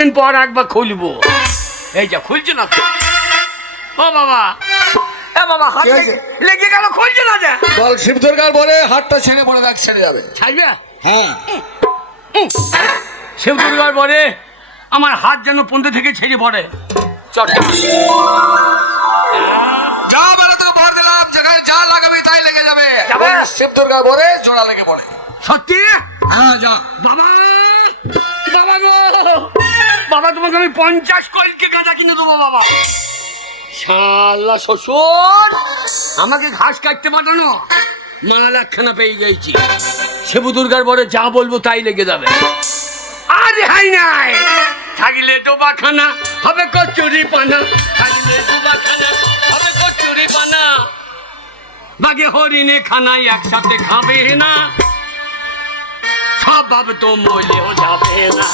দিন পর একবার খুলবো। এই যা খুলছে না তো। ও বাবা, এ বাবা হাত লেগে গেল, খুলছে না যে। বল শিব দুর্গার বলে হাতটা ছেড়ে পড়ে রাখ, ছেড়ে যাবে। ছাইবে? হ্যাঁ শিব দুর্গার বলে আমার হাত যেন পন্দে থেকে ছেড়ে পড়ে। চটটা যা বলে তো ভর দিলাম, যেখানে যা লাগাবি তাই লেগে যাবে। শিব দুর্গার বলে জোড়া লেগে পড়ে। সত্যি? হ্যাঁ যা। বাবা, বাবা গো, বাবা তোমাকে আমি 50 কলকে গাঁজা কিনে দেবো বাবা। শালা শ্বশুর আমাকে ঘাস কাটতে পাঠানো, মাল একখানা পেয়ে গেছি। শিব দুর্গার বলে যা বলবো তাই লেগে যাবে। আজ হাই নাই থাকলে ডোবাখানা হবে কচুরি পানা, থাকলে ডোবাখানা হবে কচুরি পানা। বাগে হরিণে খানাই একসাথে খাবে না, সব তো মলেও যাবে না।